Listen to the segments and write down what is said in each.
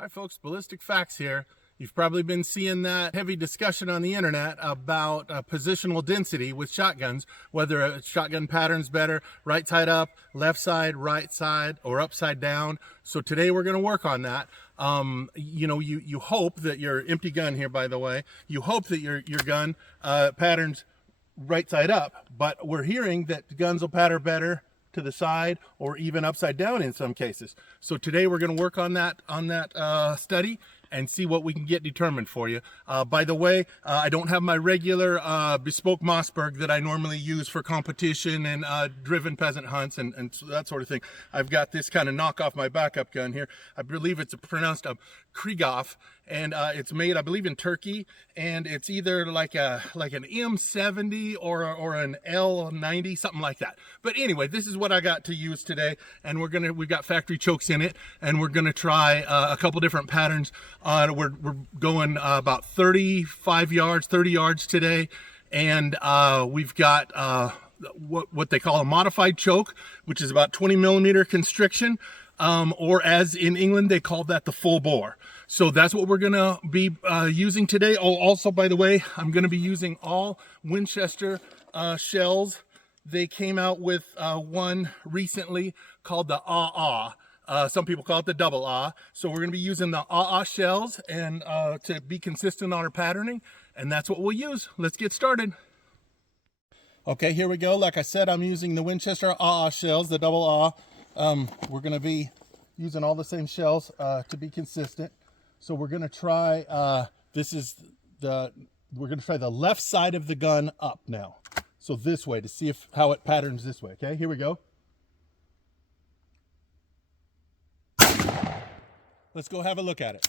Hi folks, Ballistic Facts here. You've probably been seeing that heavy discussion on the internet about positional density with shotguns, whether a shotgun pattern's better, right side up, left side, right side, or upside down. So today we're going to work on that. You hope that your empty gun here, by the way, you hope that your gun patterns right side up, but we're hearing that guns will pattern better to the side or even upside down in some cases. So today we're going to work on that study and see what we can get determined for you. By the way, I don't have my regular bespoke Mossberg that I normally use for competition and driven peasant hunts and that sort of thing. I've got this kind of knockoff my backup gun here. I believe it's pronounced a Krieghoff, and it's made, I believe, in Turkey, and it's either like an M70 or an L90, something like that. But anyway, this is what I got to use today, and we've got factory chokes in it, and we're gonna try a couple different patterns. We're going about 35 yards, 30 yards today, and we've got what they call a modified choke, which is about 20 millimeter constriction, or as in England they call that the full bore. So that's what we're gonna be using today. Oh, also, by the way, I'm gonna be using all Winchester shells. They came out with one recently called the Ah. Some people call it the double Ah. So we're going to be using the Ah shells and to be consistent on our patterning, and that's what we'll use. Let's get started. Okay, here we go. Like I said, I'm using the Winchester Ah shells, the double Ah. We're going to be using all the same shells to be consistent. So we're going to try, we're going to try the left side of the gun up now. So this way, to see how it patterns this way. Okay, here we go. Let's go have a look at it.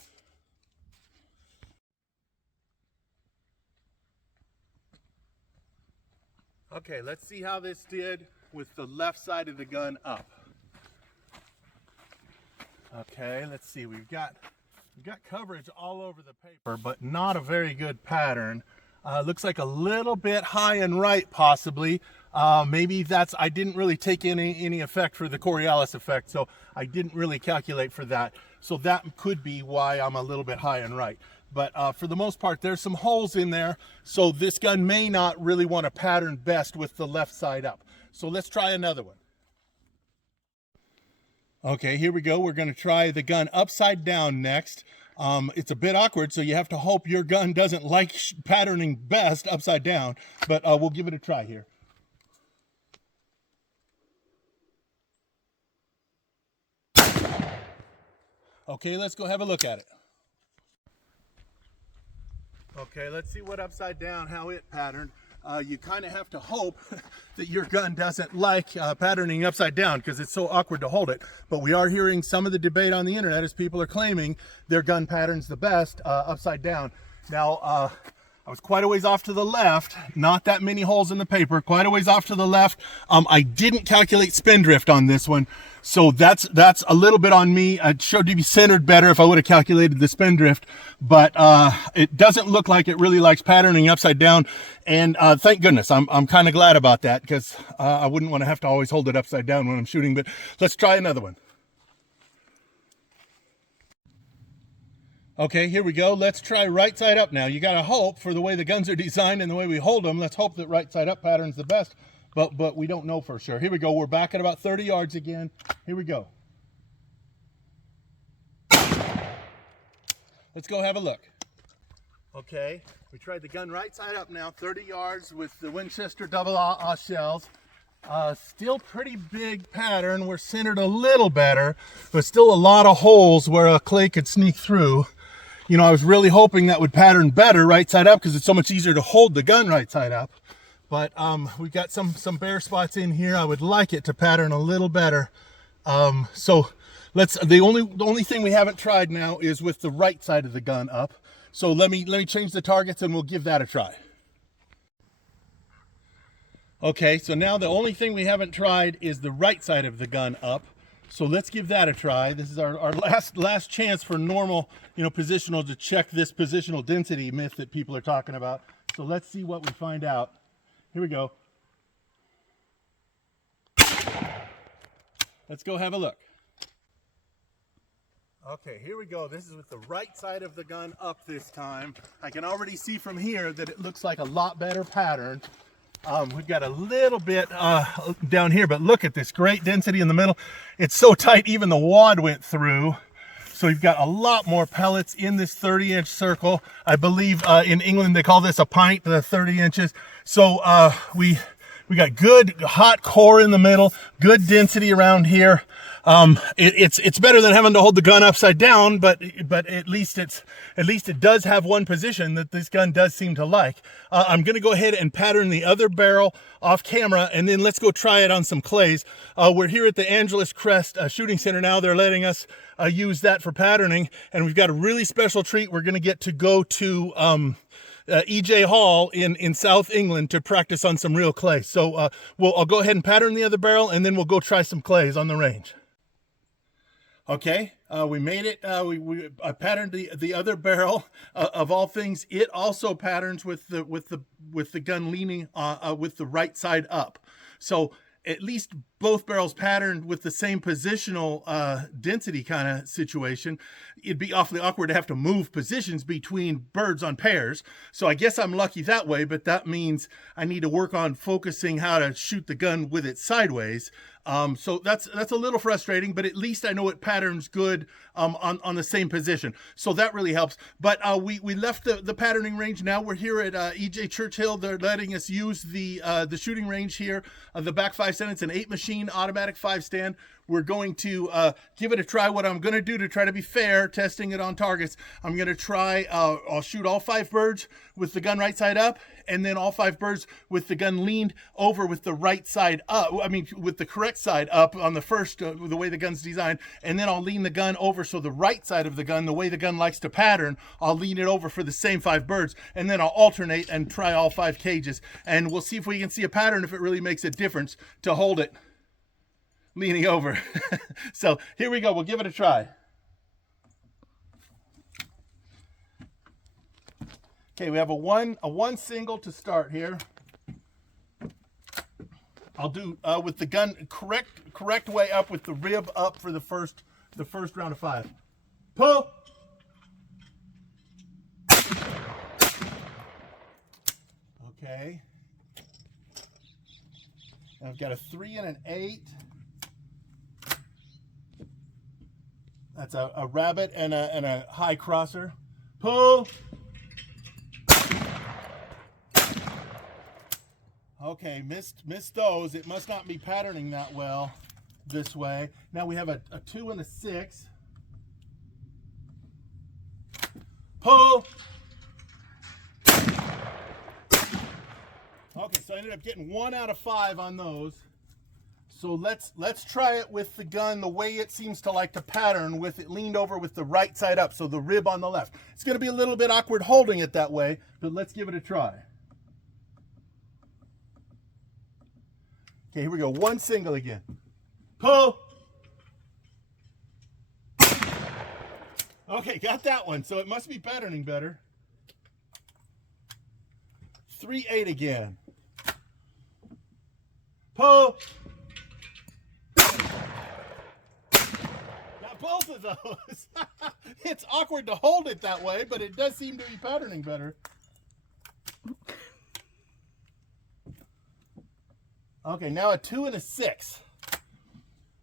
Okay, let's see how this did with the left side of the gun up. Okay, let's see. We've got coverage all over the paper, but not a very good pattern. Looks like a little bit high and right, possibly. Maybe I didn't really take any effect for the Coriolis effect, so I didn't really calculate for that. So that could be why I'm a little bit high and right. But for the most part, there's some holes in there, so this gun may not really want to pattern best with the left side up. So let's try another one. Okay, here we go. We're going to try the gun upside down next. It's a bit awkward, so you have to hope your gun doesn't like patterning best upside down, but we'll give it a try here. Okay, let's go have a look at it. Okay, let's see what upside down, how it patterned. You kind of have to hope that your gun doesn't like patterning upside down because it's so awkward to hold it. But we are hearing some of the debate on the internet as people are claiming their gun patterns the best upside down. Now, I was quite a ways off to the left, not that many holes in the paper, quite a ways off to the left. I didn't calculate spin drift on this one, so that's a little bit on me. It showed to be centered better if I would have calculated the spin drift, but it doesn't look like it really likes patterning upside down, and thank goodness. I'm kind of glad about that because I wouldn't want to have to always hold it upside down when I'm shooting, but let's try another one. Okay, here we go. Let's try right side up now. You got to hope, for the way the guns are designed and the way we hold them, let's hope that right side up pattern's the best, but we don't know for sure. Here we go. We're back at about 30 yards again. Here we go. Let's go have a look. Okay, we tried the gun right side up now, 30 yards with the Winchester double Ah shells. Still pretty big pattern. We're centered a little better, but still a lot of holes where a clay could sneak through. You know, I was really hoping that would pattern better right side up because it's so much easier to hold the gun right side up. But we've got some bare spots in here. I would like it to pattern a little better. So the only thing we haven't tried now is with the right side of the gun up. So let me change the targets and we'll give that a try. Okay, so now the only thing we haven't tried is the right side of the gun up. So let's give that a try. This is our last chance for normal, positional to check this positional density myth that people are talking about. So let's see what we find out. Here we go. Let's go have a look. Okay, here we go. This is with the right side of the gun up this time. I can already see from here that it looks like a lot better pattern. We've got a little bit down here, but look at this great density in the middle. It's so tight, even the wad went through. So we've got a lot more pellets in this 30-inch circle. I believe in England they call this a pint, the 30 inches. So we got good hot core in the middle, good density around here. It's better than having to hold the gun upside down, but at least it does have one position that this gun does seem to like. I'm gonna go ahead and pattern the other barrel off camera, and then let's go try it on some clays. We're here at the Angeles Crest Shooting Center now. They're letting us use that for patterning, and we've got a really special treat. We're gonna get to go to EJ Hall in South England to practice on some real clay. So I'll go ahead and pattern the other barrel, and then we'll go try some clays on the range. Okay, we made it. I patterned the other barrel. Of all things, it also patterns with the gun leaning with the right side up. So at least both barrels patterned with the same positional density kind of situation. It'd be awfully awkward to have to move positions between birds on pairs. So I guess I'm lucky that way, but that means I need to work on focusing how to shoot the gun with it sideways. So that's a little frustrating, but at least I know it patterns good on the same position. So that really helps. But we left the patterning range. Now we're here at EJ Churchill. They're letting us use the shooting range here. The back 5 stand, it's an 8 machine automatic 5 stand. We're going to give it a try. What I'm going to do to try to be fair, testing it on targets, I'm going to try, I'll shoot all 5 birds with the gun right side up, and then all 5 birds with the gun leaned over with the right side up, with the correct side up on the first, the way the gun's designed, and then I'll lean the gun over so the right side of the gun, the way the gun likes to pattern, I'll lean it over for the same 5 birds, and then I'll alternate and try all 5 cages, and we'll see if we can see a pattern, if it really makes a difference to hold it leaning over. So here we go. We'll give it a try. Okay, we have a one single to start here. I'll do with the gun correct way up with the rib up for the first round of 5. Pull. Okay. I've got a 3 and an 8. That's a rabbit and a high crosser. Pull. Okay, missed those. It must not be patterning that well this way. Now we have a 2 and a 6. Pull. Okay, so I ended up getting 1 out of 5 on those. So let's try it with the gun the way it seems to like to pattern, with it leaned over with the right side up, so the rib on the left. It's going to be a little bit awkward holding it that way, but let's give it a try. Okay, here we go. 1 single again. Pull. Okay, got that one. So it must be patterning better. 3-8 again. Pull. Got both of those. It's awkward to hold it that way, but it does seem to be patterning better. Okay, now a 2 and a 6.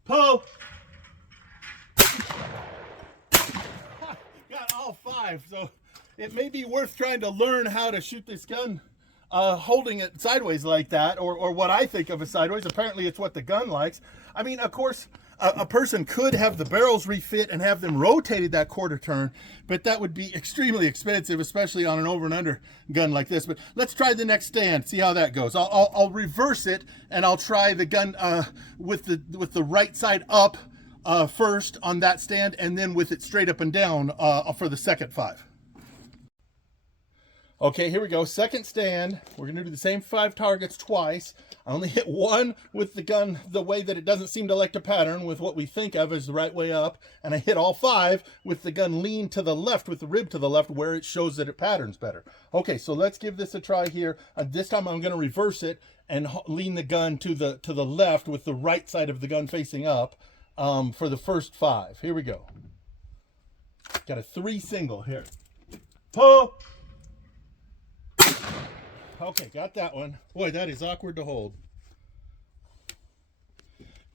Pull. Got all 5, so it may be worth trying to learn how to shoot this gun holding it sideways like that, or what I think of as sideways. Apparently it's what the gun likes. I mean, of course, a person could have the barrels refit and have them rotated that quarter turn, but that would be extremely expensive, especially on an over and under gun like this. But let's try the next stand, see how that goes. I'll reverse it, and I'll try the gun with the right side up first on that stand, and then with it straight up and down for the second 5. Okay, here we go. Second stand. We're going to do the same 5 targets twice. I only hit 1 with the gun the way that it doesn't seem to like to pattern, with what we think of as the right way up. And I hit all 5 with the gun leaned to the left, with the rib to the left, where it shows that it patterns better. Okay, so let's give this a try here. This time I'm going to reverse it and lean the gun to the left with the right side of the gun facing up for the first 5. Here we go. Got a 3 single here. Pull. Okay, got that one. Boy, that is awkward to hold.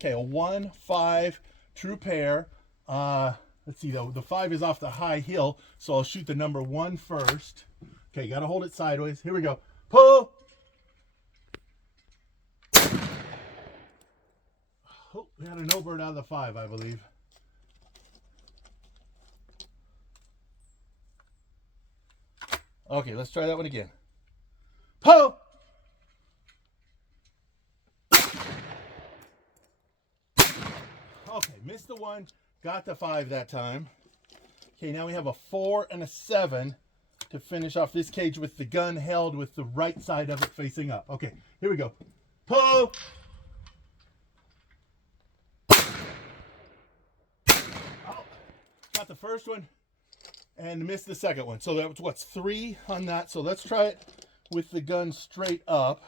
Okay, a 1-5 true pair. Let's see though, the 5 is off the high heel, so I'll shoot the number 1 first. Okay, gotta hold it sideways. Here we go. Pull. Oh, we had a no bird out of the 5, I believe. Okay, let's try that one again. Pull. Okay, missed the 1, got the 5 that time. Okay, now we have a 4 and a 7 to finish off this cage with the gun held with the right side of it facing up. Okay, here we go. Pull. Oh, got the first one and missed the second one. So that was what's 3 on that. So let's try it with the gun straight up.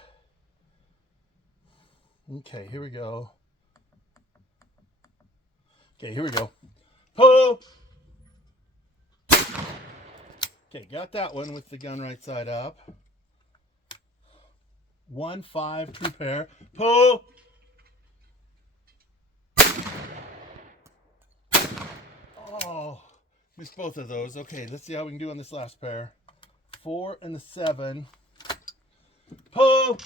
Okay, here we go. Okay, here we go. Pull. Okay, got that one with the gun right side up. 1-5 true pair. Pull. Oh, missed both of those. Okay, let's see how we can do on this last pair. 4 and the 7. Pull.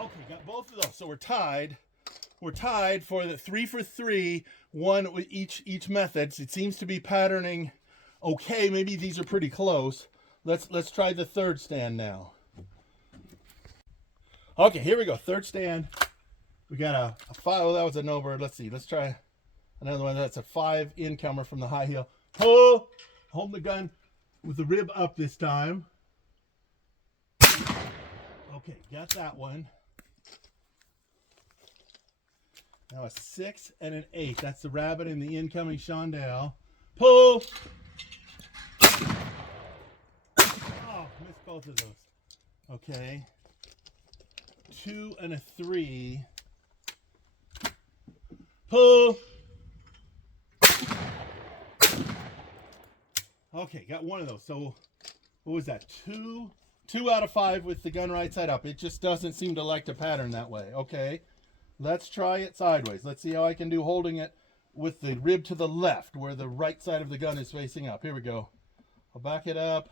Okay, got both of those. So we're tied. We're tied for the 3 for 3, 1 with each method. It seems to be patterning okay. Maybe these are pretty close. Let's try the third stand now. Okay, here we go. Third stand. We got a 5. Oh, that was a no bird. Let's see. Let's try another one. That's a 5 incomer from the high heel. Pull. Hold the gun with the rib up this time. Okay, got that one. Now a 6 and an 8. That's the rabbit and the incoming chandelle. Pull. Oh, missed both of those. Okay. 2 and a 3. Pull. Okay, got one of those. So what was that? 2 out of 5 with the gun right side up. It just doesn't seem to like to pattern that way. Okay. Let's try it sideways. Let's see how I can do holding it with the rib to the left where the right side of the gun is facing up. Here we go. I'll back it up.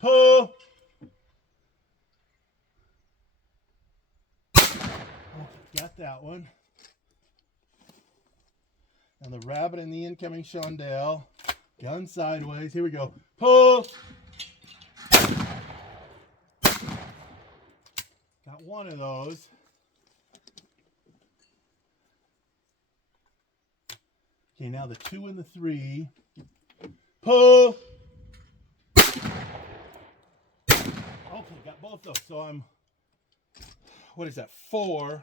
Pull. Okay, got that one. And the rabbit and the incoming chandelle. Gun sideways. Here we go. Pull. Got one of those. Okay, now the 2 and the 3. Pull. Okay, got both those. So I'm, what is that? 4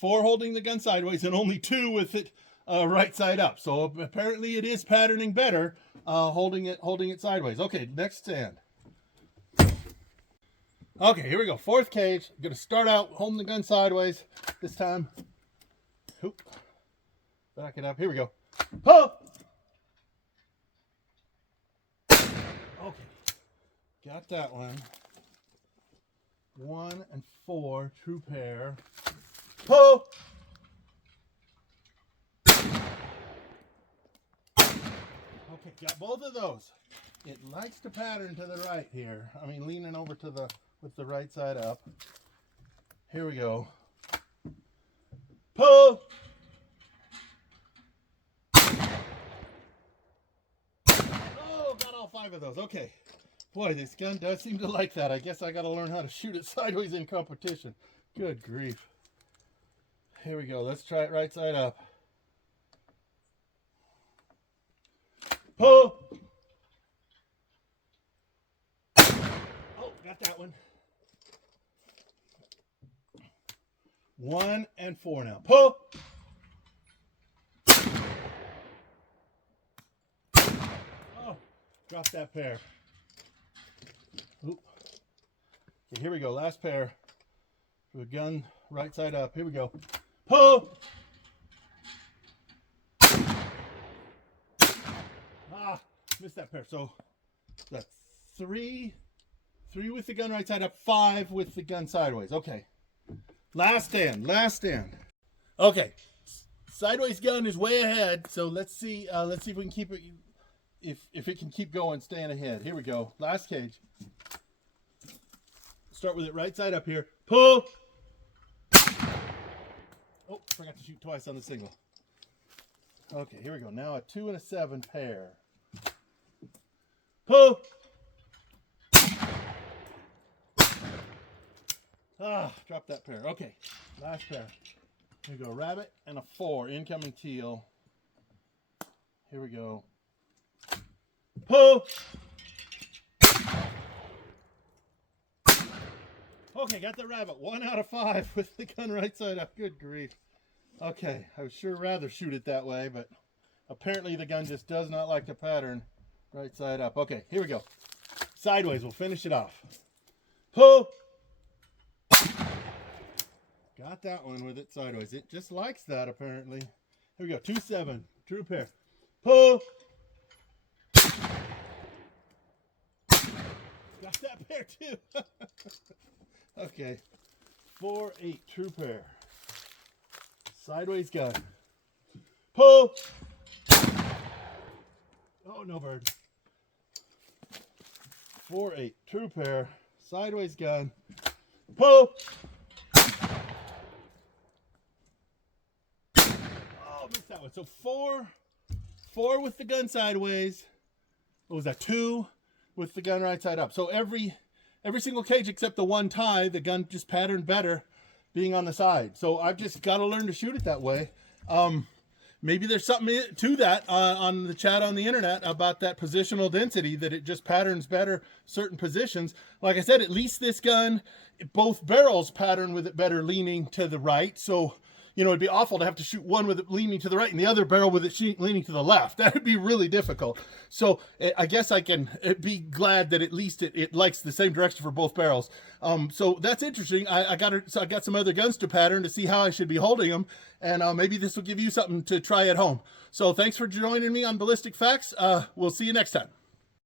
holding the gun sideways and only 2 with it right side up. So apparently it is patterning better holding it sideways. Okay, next stand. Okay, here we go. 4th cage. I'm gonna start out holding the gun sideways this time. Oop. Back it up. Here we go. Pull. Okay, got that one. 1 and 4 true pair. Pull. Okay, got both of those. It likes to pattern to the right here. I mean, leaning over to the with the right side up. Here we go. Pull. Oh, got all 5 of those. Okay. Boy, this gun does seem to like that. I guess I got to learn how to shoot it sideways in competition. Good grief. Here we go. Let's try it right side up. Pull. Oh, got that one. 1 and 4 now. Pull. Oh, dropped that pair. Oop. Okay, here we go. Last pair. With a gun right side up. Here we go. Pull. Missed that pair. So that's three with the gun right side up, 5 with the gun sideways. Okay. Last stand. Okay. Sideways gun is way ahead. So let's see if we can keep it, if it can keep going, staying ahead. Here we go. Last cage. Start with it right side up here. Pull. Oh, forgot to shoot twice on the single. Okay, here we go. Now a 2 and a 7 pair. Pull. Drop that pair. Okay, last pair. Here we go. Rabbit and a 4. Incoming teal. Here we go. Pull. Okay, got the rabbit. 1 out of 5 with the gun right side up. Good grief. Okay, I would sure rather shoot it that way, but apparently the gun just does not like the pattern right side up. Okay, here we go. Sideways, we'll finish it off. Pull. Got that one with it sideways. It just likes that apparently. Here we go. 2-7. True pair. Pull. Got that pair too. Okay. 4-8. True pair. Sideways gun. Pull. Oh, no bird. 4-8. True pair. Sideways gun. Pull. Oh, missed that one. So 4 with the gun sideways. What was that? 2 with the gun right side up. So every single cage except the one tie, the gun just patterned better being on the side. So I've just got to learn to shoot it that way. Maybe there's something to that on the chat on the internet about that positional density, that it just patterns better certain positions. Like I said, at least this gun, both barrels pattern with it better leaning to the right. So, you know, it'd be awful to have to shoot one with it leaning to the right and the other barrel with it leaning to the left. That would be really difficult. So I guess I can be glad that at least it likes the same direction for both barrels. So that's interesting. I got some other guns to pattern to see how I should be holding them. And maybe this will give you something to try at home. So thanks for joining me on Ballistic Facts. We'll see you next time.